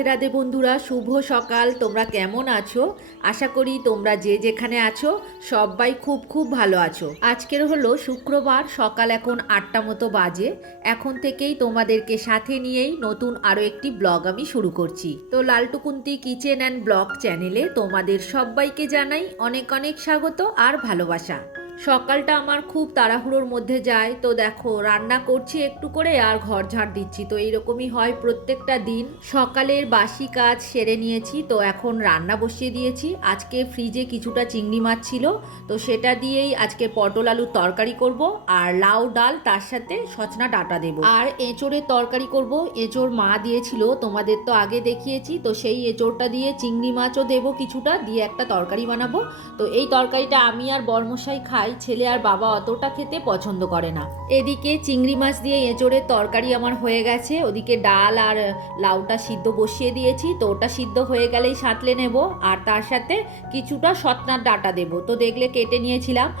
রাধে রাধে বন্ধুরা, শুভ সকাল। তোমরা কেমন আছো? আশা করি তোমরা যে যেখানে আছো, সবাই খুব খুব ভালো আছো। আজকের হলো শুক্রবার, সকাল এখন আটটা মতো বাজে। এখন থেকেই তোমাদেরকে সাথে নিয়েই নতুন আরও একটি ব্লগ আমি শুরু করছি। তো লালটুকুন্তি কিচেন অ্যান্ড ব্লগ চ্যানেলে তোমাদের সবাইকে জানাই অনেক অনেক স্বাগত আর ভালোবাসা। সকালটা আমার খুব তাড়াহুড়োর মধ্যে যায়। তো দেখো, রান্না করছি একটু করে আর ঘর ঝাড় দিচ্ছি। তো এইরকমই হয় প্রত্যেকটা দিন। সকালের বাসি কাজ সেরে নিয়েছি। তো এখন রান্না বসিয়ে দিয়েছি। আজকে ফ্রিজে কিছুটা চিংড়ি মাছ ছিল। তো সেটা দিয়েই আজকে পটল আলুর তরকারি করব। আর লাউ ডাল, তার সাথে সচনা ডাটা দেব। আর এঁচোড়ের তরকারি করব। এঁচোড় মা দিয়েছিল, তোমাদের তো আগে দেখিয়েছি। তো সেই এঁচোড়টা দিয়ে চিংড়ি মাছও দেব কিছুটা। দিয়ে একটা তরকারি বানাবো। তো এই তরকারিটা আমি আর বর্মশাই খাই। ছেলে আর বাবা অতটা খেতে পছন্দ করে না। এদিকে চিংড়ি মাছ দিয়ে এঁচোড়ের তরকারি আমার হয়ে গেছে। ওদিকে ডাল আর লাউটা সিদ্ধ বসিয়ে দিয়েছি। তো ওটা সিদ্ধ হয়ে গেলেই সাঁতলে নেব। আর তার সাথে কিছুটা সতনার ডাটা দেব। তো দেখলে কেটে নিয়েছিলাম।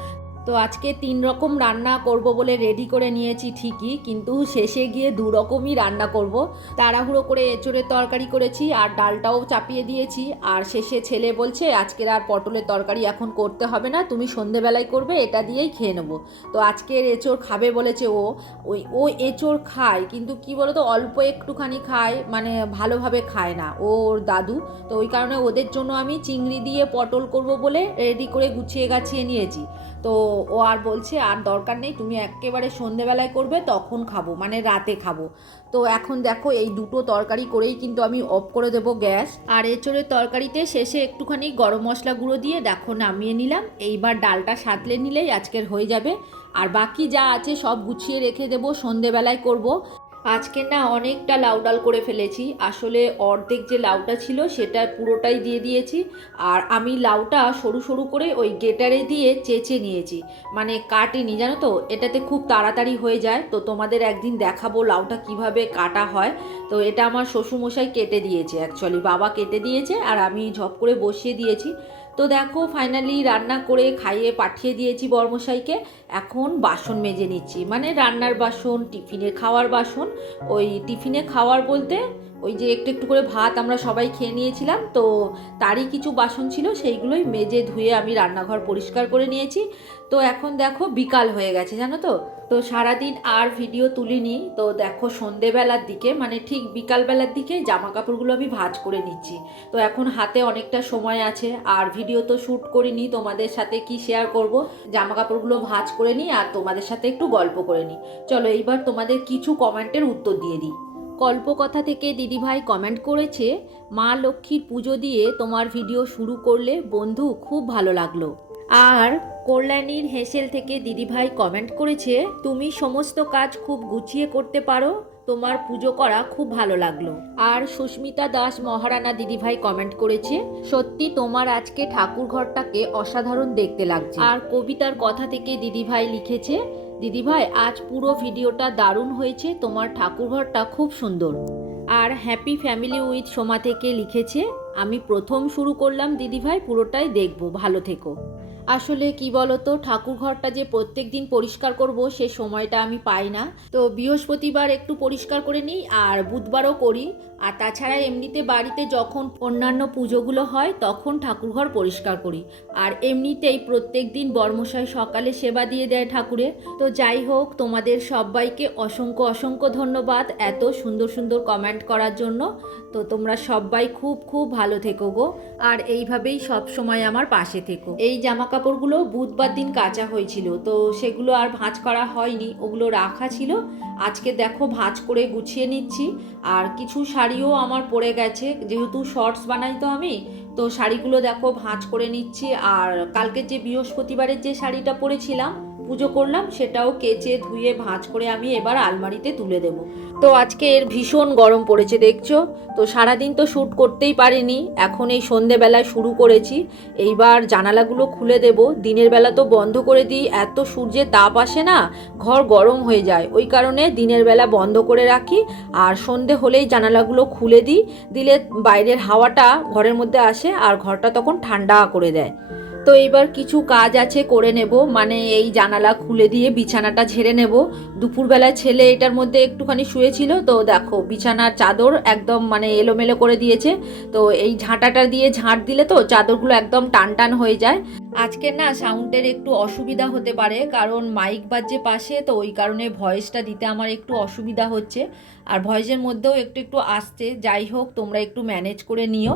তো আজকে তিন রকম রান্না করব বলে রেডি করে নিয়েছি ঠিকই, কিন্তু শেষে গিয়ে দু রকমই রান্না করব। তাড়াহুড়ো করে এঁচড়ের তরকারি করেছি আর ডালটাও চাপিয়ে দিয়েছি। আর শেষে ছেলে বলছে, আজকের আর পটলের তরকারি এখন করতে হবে না, তুমি সন্ধেবেলায় করবে, এটা দিয়েই খেয়ে নেব। তো আজকের এঁচড় খাবে বলেছে ও। ওই, ও এঁচড় খায়, কিন্তু কি বলো তো অল্প একটুখানি খায় মানে ভালোভাবে খায় না ও ওর দাদু। তো ওই কারণে ওদের জন্য আমি চিংড়ি দিয়ে পটল করব বলে রেডি করে গুছিয়ে গাছিয়ে নিয়েছি। তো ও আর বলছে, আর দরকার নেই, তুমি একেবারে সন্ধেবেলায় করবে, তখন খাব মানে রাতে খাব। তো এখন দেখো, এই দুটো তরকারি করেই কিন্তু আমি অফ করে দেবো গ্যাস। আর এঁচড়ের তরকারিতে শেষে একটুখানি গরম মশলা গুঁড়ো দিয়ে দেখো নামিয়ে নিলাম। এইবার ডালটা সাঁতলে নিলেই আজকের হয়ে যাবে। আর বাকি যা আছে সব গুছিয়ে রেখে দেবো, সন্ধেবেলায় করব। আজকে না অনেকটা লাউ ডাল করে ফেলেছি। আসলে অর্ধেক যে লাউটা ছিল সেটা পুরোটাই দিয়ে দিয়েছি। আর আমি লাউটা সরু সরু করে ওই গেটারে দিয়ে চেঁচে নিয়েছি। মানে কাটিনি, জানো তো? এটাতে খুব তাড়াতাড়ি হয়ে যায়। তো তোমাদের একদিন দেখাবো লাউটা কীভাবে কাটা হয়। তো এটা আমার শ্বশুরমশাই কেটে দিয়েছে অ্যাকচুয়ালি বাবা কেটে দিয়েছে আর আমি ঝপ করে বসিয়ে দিয়েছি। তো দেখো ফাইনালি রান্না করে খাইয়ে পাঠিয়ে দিয়েছি বর্মশাইকে। এখন বাসন মেজে নিচ্ছি। মানে রান্নার বাসন, টিফিনে খাওয়ার বাসন, ওই টিফিনে খাওয়ার বলতে ওই যে একটু একটু করে ভাত আমরা সবাই খেয়ে নিয়েছিলাম, তো তারই কিছু বাসন ছিল, সেইগুলোই মেজে ধুয়ে আমি রান্নাঘর পরিষ্কার করে নিয়েছি। তো এখন দেখো বিকাল হয়ে গেছে, জানো তো? তো সারাদিন আর ভিডিও তুলিনি, তো দেখো সন্ধেবেলার দিকে মানে ঠিক বিকালবেলার দিকে জামা কাপড়গুলো আমি ভাজ করে নিচ্ছি। তো এখন হাতে অনেকটা সময় আছে, আর ভিডিও তো শ্যুট করিনি, তোমাদের সাথে কি শেয়ার করব? জামা কাপড়গুলো ভাজ করে নিই আর তোমাদের সাথে একটু গল্প করে নিই। চলো এইবার তোমাদের কিছু কমেন্টের উত্তর দিয়ে দিই। কল্পকথা থেকে দিদিভাই কমেন্ট করেছে, মা লক্ষ্মীর পুজো দিয়ে তোমার ভিডিও শুরু করলে বন্ধু খুব ভালো লাগল। আর কল্যাণীর হেসেল থেকে দিদিভাই কমেন্ট করেছে, তুমি সমস্ত কাজ খুব গুছিয়ে করতে পারো, তোমার পুজো করা খুব ভালো লাগল। আর সুস্মিতা দাস মহারানা দিদিভাই কমেন্ট করেছে, সত্যি তোমার আজকে ঠাকুর ঘরটাকে অসাধারণ দেখতে লাগছে। আর কবিতার কথা থেকে দিদিভাই লিখেছে দিদিভাই, আজ পুরো ভিডিওটা দারুণ হয়েছে। তোমার ঠাকুরঘরটা খুব সুন্দর। আর হ্যাপি ফ্যামিলি উইথ সোমা থেকে লিখেছে, আমি প্রথম শুরু করলাম দিদিভাই, পুরোটাই দেখব, ভালো থেকো। আসলে কি বলতো ঠাকুর ঘরটা যে প্রত্যেক দিন পরিষ্কার করব, সে সময়টা আমি পাই না। তো বৃহস্পতিবার একটু পরিষ্কার করে নিই, আর বুধবারও করি। আর তাছাড়া এমনিতে বাড়িতে যখন অন্যান্য পুজোগুলো হয়, তখন ঠাকুরঘর পরিষ্কার করি। আর এমনিতেই প্রত্যেক দিন বর্মশাই সকালে সেবা দিয়ে দেয় ঠাকুরে তো যাই হোক, তোমাদের সবাইকে অসংখ্য অসংখ্য ধন্যবাদ এত সুন্দর সুন্দর কমেন্ট করার জন্য। তো তোমরা সবাই খুব খুব ভালো থেকো গো। আর এইভাবেই সব সময় আমার পাশে থেকো। এই জামা কাপড়গুলো বুধবার দিন কাঁচা হয়েছিল, তো সেগুলো আর ভাঁজ করা হয়নি, ওগুলো রাখা ছিল। আজকে দেখো ভাঁজ করে গুছিয়ে নিচ্ছি। আর কিছু শাড়িও আমার পরে গেছে, যেহেতু শর্টস বানাই তো আমি, তো শাড়িগুলো দেখো ভাঁজ করে নিচ্ছি। আর কালকে যে বৃহস্পতিবারের যে শাড়িটা পরেছিলাম পুজো করলাম, সেটাও কেচে ধুয়ে ভাঁজ করে আমি এবার আলমারিতে তুলে দেব। তো আজকে এর ভীষণ গরম পড়েছে, দেখছ? তো সারাদিন তো শ্যুট করতেই পারিনি, এখন এই সন্ধেবেলায় শুরু করেছি। এইবার জানালাগুলো খুলে দেব, দিনের বেলা তো বন্ধ করে দিই, এত সূর্যের তাপ আসে না, ঘর গরম হয়ে যায়। ওই কারণে দিনের বেলা বন্ধ করে রাখি, আর সন্ধে হলেই জানালাগুলো খুলে দিই, দিলে বাইরের হাওয়াটা ঘরের মধ্যে আসে, আর ঘরটা তখন ঠান্ডা করে দেয়। তো এইবার কিছু কাজ আছে, করে নেব। মানে এই জানালা খুলে দিয়ে বিছানাটা ঝেড়ে নেব। দুপুরবেলা ছেলে এটার মধ্যে একটুখানি শুয়েছিল, তো দেখো বিছানার চাদর একদম মানে এলোমেলো করে দিয়েছে। তো এই ঝাঁটাটা দিয়ে ঝাঁট দিলে তো চাদরগুলো একদম টান টান হয়ে যায়। আজকে না সাউন্ডের একটু অসুবিধা হতে পারে, কারণ মাইক বাজছে পাশে, তো ওই কারণে ভয়েসটা দিতে আমার একটু অসুবিধা হচ্ছে। আর ভয়েসের মধ্যেও একটু একটু আসছে, যাই হোক, তোমরা একটু ম্যানেজ করে নিও।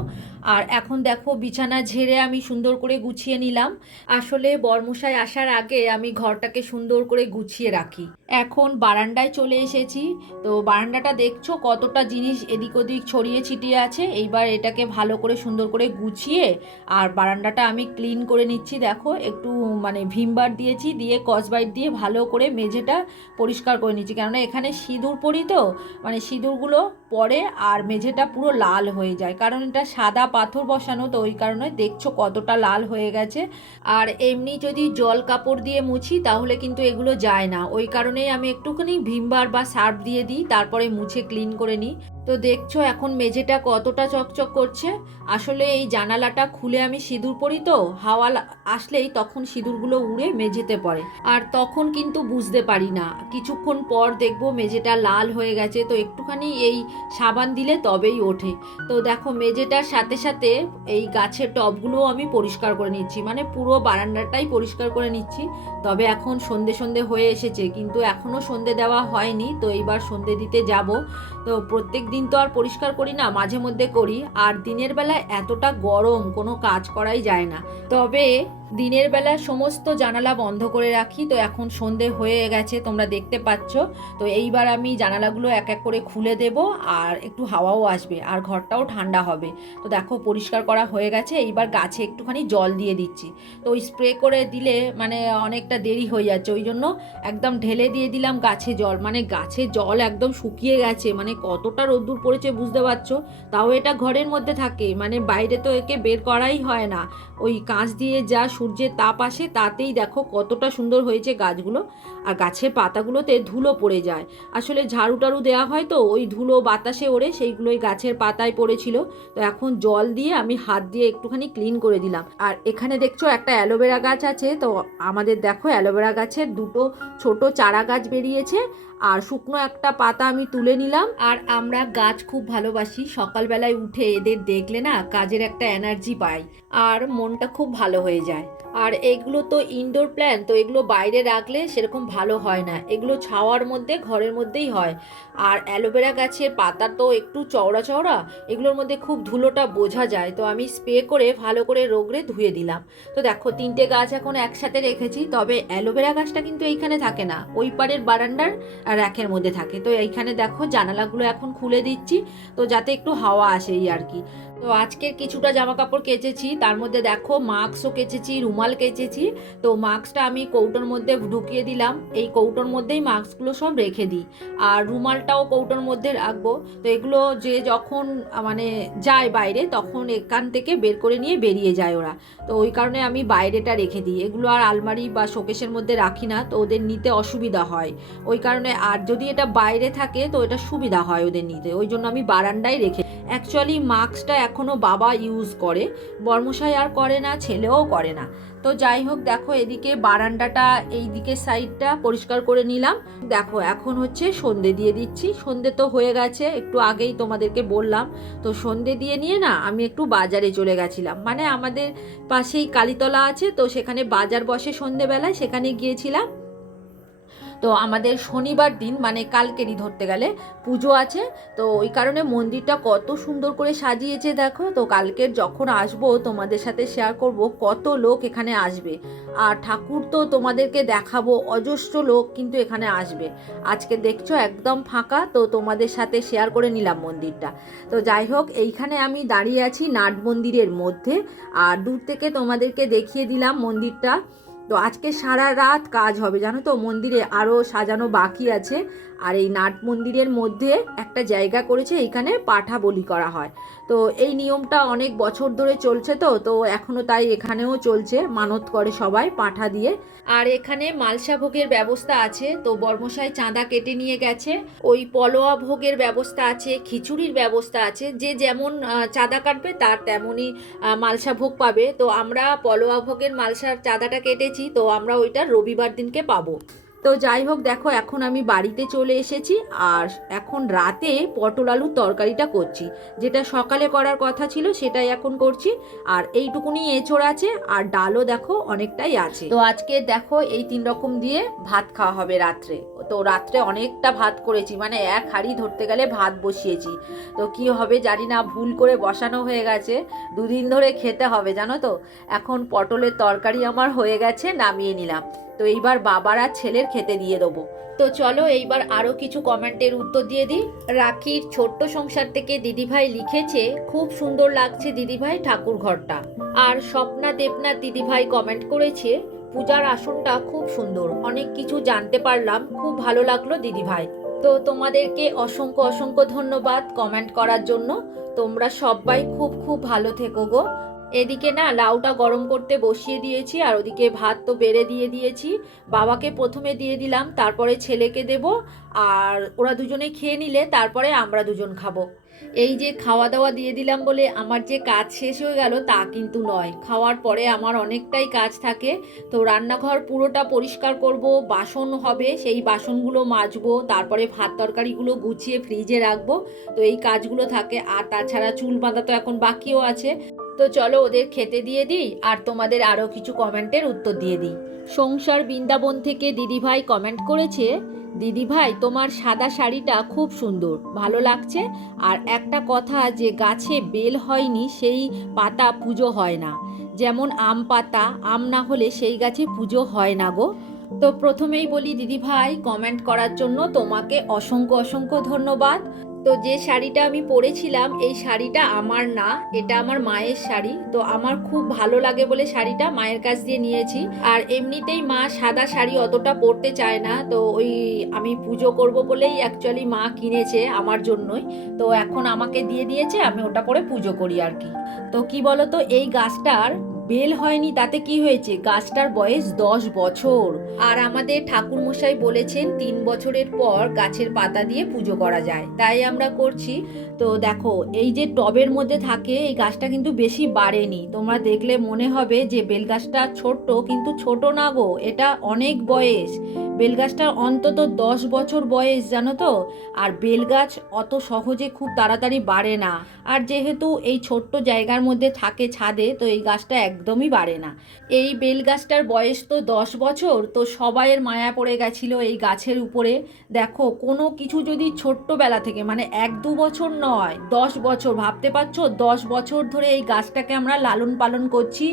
আর এখন দেখো, বিছানা ঝেড়ে আমি সুন্দর করে গুছিয়ে নিলাম। আসলে বর্মশাই আসার আগে আমি ঘরটাকে সুন্দর করে গুছিয়ে রাখি। এখন বারান্দায় চলে এসেছি। তো বারান্দাটা দেখছ কতটা জিনিস এদিক ওদিক ছড়িয়ে ছিটিয়ে আছে? এইবার এটাকে ভালো করে সুন্দর করে গুছিয়ে, আর বারান্দাটা আমি ক্লিন করে নিচ্ছি। দেখো, একটু মানে ভিমবার দিয়েছি, দিয়ে কসবাইট দিয়ে ভালো করে মেঝেটা পরিষ্কার করে নিচ্ছি। কেননা এখানে সিঁদুর পরি তো মানে সিঁদুরগুলো পরে আর মেঝেটা পুরো লাল হয়ে যায়। কারণ এটা সাদা পাথর বসানো, তো ওই কারণে দেখছ কতটা লাল হয়ে গেছে। আর এমনি যদি জল কাপড় দিয়ে মুছি, তাহলে কিন্তু এগুলো যায় না। ওই কারণেই আমি একটুখানি ভিমবার বা সার্ফ দিয়ে দিই, তারপরে মুছে ক্লিন করে নিই। তো দেখছ এখন মেঝেটা কতটা চকচক করছে। আসলে এই জানালাটা খুলে আমি সিঁদুর পরি তো, হাওয়া আসলেই তখন সিঁদুরগুলো উড়ে মেঝেতে পড়ে। আর তখন কিন্তু বুঝতে পারি না। কিছুক্ষণ পর দেখব মেঝেটা লাল হয়ে গেছে, তো একটুখানি এই সাবান দিলে তবেই ওঠে। তো দেখো, মেঝেটার সাথে সাথে এই গাছের টবগুলোও আমি পরিষ্কার করে নিচ্ছি। মানে পুরো বারান্দাটাই পরিষ্কার করে নিচ্ছি। তবে এখন সন্ধে সন্ধে হয়ে এসেছে, কিন্তু এখনও সন্ধে দেওয়া হয়নি, তো এইবার সন্ধে দিতে যাব। তো প্রত্যেক দিন তো আর পরিষ্কার করি না, মাঝে মধ্যে করি। আর দিনের বেলা এতটা গরম, কোনো কাজ করাই যায় না। তবে দিনের বেলা সমস্ত জানালা বন্ধ করে রাখি। তো এখন সন্ধে হয়ে গেছে, তোমরা দেখতে পাচ্ছ। তো এইবার আমি জানালাগুলো এক এক করে খুলে দেব, আর একটু হাওয়াও আসবে, আর ঘরটাও ঠান্ডা হবে। তো দেখো, পরিষ্কার করা হয়ে গেছে। এইবার গাছে একটুখানি জল দিয়ে দিচ্ছি। তো ওই স্প্রে করে দিলে মানে অনেকটা দেরি হয়ে যাচ্ছে। ওই জন্য একদম ঢেলে দিয়ে দিলাম গাছে জল। মানে গাছে জল একদম শুকিয়ে গেছে। মানে কতটা রোদ্দুর পড়েছে বুঝতে পারছ? তাও এটা ঘরের মধ্যে থাকে। মানে বাইরে তো একে বের করাই হয় না। ওই কাঁচ দিয়ে যা সূর্যের তাপ আসে, তাতেই দেখো কতটা সুন্দর হয়েছে গাছগুলো। আর গাছের পাতাগুলোতে ধুলো পড়ে যায়। আসলে ঝাড়ু টাড়ু দেওয়া হয় তো, ওই ধুলো বাতাসে ওড়ে, সেইগুলোই গাছের পাতায় পড়েছিল। তো এখন জল দিয়ে আমি হাত দিয়ে একটুখানি ক্লিন করে দিলাম। আর এখানে দেখছ একটা অ্যালোভেরা গাছ আছে, তো আমাদের দেখো অ্যালোভেরা গাছের দুটো ছোট চারা গাছ বেরিয়েছে। আর শুকনো একটা পাতা আমি তুলে নিলাম। আর আমরা গাছ খুব ভালোবাসি। সকালবেলায় উঠে এদের দেখলে না কাজের একটা এনার্জি পাই। আর মনটা খুব ভালো হয়ে যায়। আর এগুলো তো ইনডোর প্ল্যান তো এগুলো বাইরে রাখলে সেরকম ভালো হয় না। এগুলো ছাওয়ার মধ্যে, ঘরের মধ্যেই হয়। আর অ্যালোভেরা গাছের পাতা তো একটু চওড়া চওড়া, এগুলোর মধ্যে খুব ধুলোটা বোঝা যায়। তো আমি স্প্রে করে, ভালো করে রোগড়ে ধুয়ে দিলাম। তো দেখো, তিনটে গাছ এখন একসাথে রেখেছি, তবে অ্যালোভেরা গাছটা কিন্তু এইখানে থাকে না। ওই পারের বারান্দার র্যাকের মধ্যে থাকে। তো এইখানে দেখো, জানালাগুলো এখন খুলে দিচ্ছি, তো যাতে একটু হাওয়া আসে এই আর কি। তো আজকের কিছুটা জামা কাপড় কেচেছি, তার মধ্যে দেখো মাস্কও কেচেছি, রুমাল কেচেছি। তো মাস্কটা আমি কৌটোর মধ্যে ঢুকিয়ে দিলাম, এই কৌটোর মধ্যেই মাস্কগুলো সব রেখে দিই। আর রুমালটাও কৌটোর মধ্যে রাখব। তো এগুলো যে যখন মানে যায় বাইরে, তখন এখান থেকে বের করে নিয়ে বেরিয়ে যায় ওরা। তো ওই কারণে আমি বাইরেটা রেখে দিই। এগুলো আর আলমারি বা শোকেশের মধ্যে রাখি না, তো ওদের নিতে অসুবিধা হয়। ওই কারণে আর যদি এটা বাইরে থাকে, তো এটা সুবিধা হয় ওদের নিতে। ওই জন্য আমি বারান্দায় রেখে অ্যাকচুয়ালি মাস্কটা এখনও বাবা ইউজ করে, বর্মশাই আর করে না, ছেলেও করে না। তো যাই হোক, দেখো এদিকে বারান্দাটা এই দিকের সাইডটা পরিষ্কার করে নিলাম। দেখো, এখন হচ্ছে সন্ধে দিয়ে দিচ্ছি। সন্ধে তো হয়ে গেছে, একটু আগেই তোমাদেরকে বললাম। তো সন্ধে দিয়ে নিয়ে না, আমি একটু বাজারে চলে গেছিলাম। মানে আমাদের পাশেই কালীতলা আছে, তো সেখানে বাজার বসে সন্ধেবেলায়, সেখানে গিয়েছিলাম। তো আমাদের শনিবার দিন মানে কালকেরই ধরতে গেলে পুজো আছে। তো ওই কারণে মন্দিরটা কত সুন্দর করে সাজিয়েছে দেখো। তো কালকের যখন আসব তোমাদের সাথে শেয়ার করব কত লোক এখানে আসবে। আর ঠাকুর তো তোমাদেরকে দেখাবো, অজস্র লোক কিন্তু এখানে আসবে। আজকে দেখছ একদম ফাঁকা, তো তোমাদের সাথে শেয়ার করে নিলাম মন্দিরটা। তো যাই হোক, এইখানে আমি দাঁড়িয়ে আছি নাট মন্দিরের মধ্যে। আর দূর থেকে তোমাদেরকে দেখিয়ে দিলাম মন্দিরটা। তো আজকে সারা রাত কাজ হবে জানো তো? মন্দিরে আরও সাজানো বাকি আছে। আর এই নাট মন্দিরের মধ্যে একটা জায়গা করেছে এইখানে পাঠা বলি করা হয়। তো এই নিয়মটা অনেক বছর ধরে চলছে তো তো এখনও তাই এখানেও চলছে, মানত করে সবাই পাঠা দিয়ে। আর এখানে মালসা ভোগের ব্যবস্থা আছে, তো বর্মশাই চাঁদা কেটে নিয়ে গেছে। ওই পলোয়া ভোগের ব্যবস্থা আছে, খিচুড়ির ব্যবস্থা আছে, যে যেমন চাঁদা কাটবে তার তেমনই মালসা ভোগ পাবে। তো আমরা পলোয়া ভোগের মালসার চাঁদাটা কেটেছি, তো আমরা ওইটা রবিবার দিনকে পাবো। তো যাই হোক, দেখো এখন আমি বাড়িতে চলে এসেছি আর এখন রাতে পটল আলুর তরকারিটা করছি। যেটা সকালে করার কথা ছিল সেটাই এখন করছি। আর এইটুকুনি এঁচড় আছে আর ডালও দেখো অনেকটাই আছে। তো আজকে দেখো এই তিন রকম দিয়ে ভাত খাওয়া হবে রাত্রে। তো রাত্রে অনেকটা ভাত করেছি মানে এক হাঁড়ি ধরতে গেলে ভাত বসিয়েছি। তো কি হবে জানি না, ভুল করে বসানো হয়ে গেছে। দুদিন ধরে খেতে হবে, জানো তো? এখন পটলের তরকারি আমার হয়ে গেছে, নামিয়ে নিলাম। তো এইবার বাবার আর ছেলের খেতে দিয়ে দেবো। তো চলো এইবার আরও কিছু কমেন্টের উত্তর দিয়ে দিই। রাখির ছোট্ট সংসার থেকে দিদিভাই লিখেছে, খুব সুন্দর লাগছে দিদিভাই ঠাকুর ঘরটা। আর স্বপ্না দেবনাথ দিদিভাই কমেন্ট করেছে, পূজার আসনটা খুব সুন্দর, অনেক কিছু জানতে পারলাম, খুব ভালো লাগল দিদিভাই। তো তোমাদেরকে অসংখ্য অসংখ্য ধন্যবাদ কমেন্ট করার জন্য। তোমরা সবাই খুব খুব ভালো থেকো গো। এদিকে না লাউটা গরম করতে বসিয়ে দিয়েছি আর ওদিকে ভাত তো বেড়ে দিয়ে দিয়েছি। বাবাকে প্রথমে দিয়ে দিলাম, তারপরে ছেলেকে দেব আর ওরা দুজনে খেয়ে নিলে তারপরে আমরা দুজন খাব। এই যে খাওয়া দাওয়া দিয়ে দিলাম বলে আমার যে কাজ শেষ হয়ে গেল তা কিন্তু নয়। খাওয়ার পরে আমার অনেকটাই কাজ থাকে, তো রান্নাঘর পুরোটা পরিষ্কার করব, বাসন হবে, সেই বাসনগুলো মাজবো, তারপরে ভাত তরকারিগুলো গুছিয়ে ফ্রিজে রাখব, তো এই কাজগুলো থাকে। আর তাছাড়া চুল বাঁধা তো এখন বাকিও আছে। তো চলো ওদের খেতে দিয়ে দিই আর তোমাদের আরও কিছু কমেন্টের উত্তর দিয়ে দিই। সংসার বৃন্দাবন থেকে দিদিভাই কমেন্ট করেছে, দিদিভাই, তোমার সাদা শাড়িটা খুব সুন্দর, ভালো লাগছে। আর একটা কথা যে গাছে বেল হয়নি, সেই পাতা পুজো হয় না। যেমন আম পাতা, আম না হলে সেই গাছে পুজো হয় না গো। তো প্রথমেই বলি, দিদিভাই, কমেন্ট করার জন্য তোমাকে অসংখ্য অসংখ্য ধন্যবাদ। তো যে শাড়িটা আমি পরেছিলাম, এই শাড়িটা আমার না, এটা আমার মায়ের শাড়ি। তো আমার খুব ভালো লাগে বলে শাড়িটা মায়ের কাছ দিয়ে নিয়েছি। আর এমনিতেই মা সাদা শাড়ি অতটা পরতে চায় না, তো ওই আমি পুজো করব বলেই অ্যাকচুয়ালি মা কিনেছে আমার জন্যই। তো এখন আমাকে দিয়ে দিয়েছে, আমি ওটা পরে পুজো করি আর কি। তো কি বলো তো এই গাছটার বেল হয়নি, তাতে কি হয়েছে? গাছটার বয়স দশ বছর। আর আমাদের ঠাকুর মশাই বলেছেন, তিন বছরের পর গাছের পাতা দিয়ে পুজো করা যায়। তাই আমরা করছি। তো দেখো, এই যে টবের মধ্যে থাকে, এই গাছটা কিন্তু বেশি বাড়েনি। তোমরা দেখলে মনে হবে যে বেল গাছটা ছোট্ট, কিন্তু ছোট না গো, এটা অনেক বয়স। বেলগাছটার অন্তত দশ বছর বয়স, জানো তো? আর বেল গাছ অত সহজে খুব তাড়াতাড়ি বাড়ে না। আর যেহেতু এই ছোট্ট জায়গার মধ্যে থাকে ছাদে, তো এই গাছটা একদমই বাড়ে না। এই বেলগাছটার বয়স তো দশ বছর, তো সবাইয়ের মায়া পড়ে গেছিল এই গাছের উপরে। দেখো, কোনো কিছু যদি ছোট্টবেলা থেকে মানে এক দু বছর নয়, দশ বছর, ভাবতে পারছ? দশ বছর ধরে এই গাছটাকে আমরা লালন পালন করছি,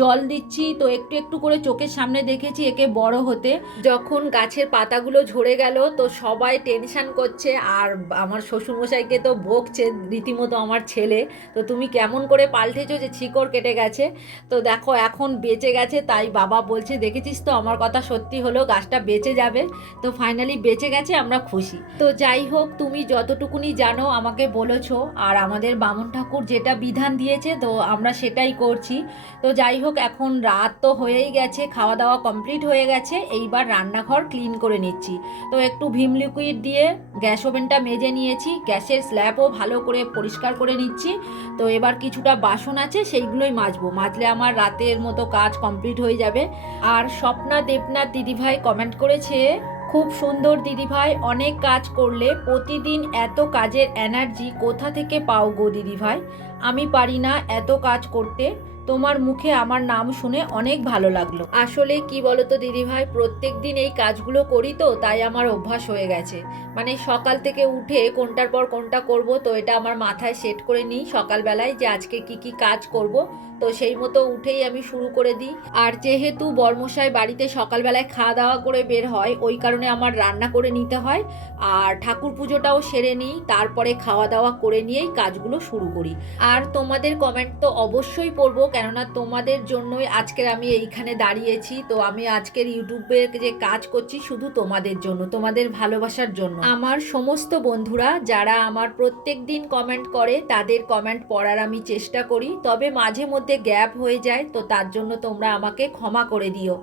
জল দিচ্ছি, তো একটু একটু করে চোখের সামনে দেখেছি একে বড় হতে। যখন গাছের পাতাগুলো ঝরে গেল, তো সবাই টেনশান করছে, আর আমার শ্বশুরমশাইকে তো বকছে রীতিমতো আমার ছেলে। তো তুমি কেমন করে পাল্টেছো যে শিকড় কেটে গেছে? তো দেখো, এখন বেঁচে গেছে, তাই বাবা বলছে, দেখেছিস তো, আমার কথা সত্যি হলো, গাছটা বেঁচে যাবে। তো ফাইনালি বেঁচে গেছে, আমরা খুশি। তো যাই হোক, তুমি যতটুকুনি জানো, আমাকে বলেছ, আর আমাদের বামন ঠাকুর যেটা বিধান দিয়েছে, তো আমরা সেটাই করছি। তো যাই হোক, এখন রাত তো হয়েই গেছে খাওয়া দাওয়া কমপ্লিট হয়ে গেছে, এইবার রান্নাঘর ক্লিন করে নিচ্ছি। তো একটু ভিম লিকুইড দিয়ে গ্যাস ওভেনটা মেজে নিয়েছি, গ্যাসের স্ল্যাবও ভালো করে পরিষ্কার করে নিচ্ছি। তো এবার কিছুটা বাসন আছে, সেইগুলোই মাজবো। মাজলে আমার রাতের মতো কাজ কমপ্লিট হয়ে যাবে। আর স্বপ্না দেবনাথ দিদিভাই কমেন্ট করেছে খুব সুন্দর দিদিভাই অনেক কাজ করলে প্রতিদিন এত কাজের এনার্জি কোথা থেকে পাও গো দিদিভাই? আমি পারি না এত কাজ করতে। তোমার মুখে আমার নাম শুনে অনেক ভালো লাগল। আসলে কি বলতো দিদিভাই প্রত্যেক দিন এই কাজগুলো করি তো, তাই আমার অভ্যাস হয়ে গেছে। মানে সকাল থেকে উঠে কোনটার পর কোনটা করব তো এটা আমার মাথায় সেট করে নিই সকালবেলায় যে আজকে কি কি কাজ করব। তো সেই মতো উঠেই আমি শুরু করে দিই। আর যেহেতু বর্মশাই বাড়িতে সকালবেলায় খাওয়া দাওয়া করে বের হয়, ওই কারণে আমার রান্না করে নিতে হয়। আর ঠাকুর পুজোটাও সেরে নিই, তারপরে খাওয়া দাওয়া করে নিয়েই কাজগুলো শুরু করি। আর তোমাদের কমেন্ট তো অবশ্যই পড়ব কেননা তোমাদের জন্যই আজকের আমি এইখানে দাঁড়িয়েছি। তো আমি আজকের ইউটিউবে যে কাজ করছি শুধু তোমাদের জন্য, তোমাদের ভালোবাসার জন্য। আমার সমস্ত বন্ধুরা যারা আমার প্রত্যেক দিন কমেন্ট করে, তাদের কমেন্ট পড়ার আমি চেষ্টা করি। তবে মাঝে মধ্যে গ্যাপ হয়ে যায়, তো তার জন্য তোমরা আমাকে ক্ষমা করে দিও।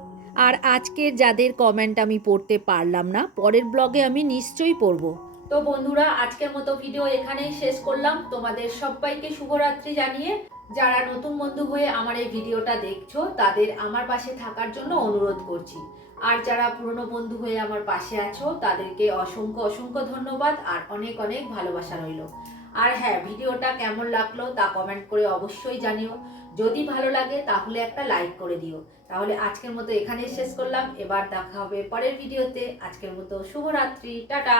আর আজকের যাদের কমেন্ট আমি পড়তে পারলাম না, পরের ব্লগে আমি নিশ্চয়ই পড়ব। তো বন্ধুরা, আজকের মতো ভিডিও এখানেই শেষ করলাম। তোমাদের সবাইকে শুভরাত্রি জানিয়ে যারা নতুন বন্ধু হয়ে আমার এই ভিডিওটা দেখছ, তাদের আমার পাশে থাকার জন্য অনুরোধ করছি। আর যারা পুরনো বন্ধু হয়ে আমার পাশে আছো, তাদেরকে অসংখ্য অসংখ্য ধন্যবাদ আর অনেক অনেক ভালোবাসা রইল। আর হ্যাঁ ভিডিওটা কেমন লাগল তা কমেন্ট করে অবশ্যই জানিও। যদি ভালো লাগে, তাহলে একটা লাইক করে দিও। তাহলে আজকের মতো এখানেই শেষ করলাম। এবার দেখা হবে পরের ভিডিওতে। আজকের মতো শুভরাত্রি। টাটা!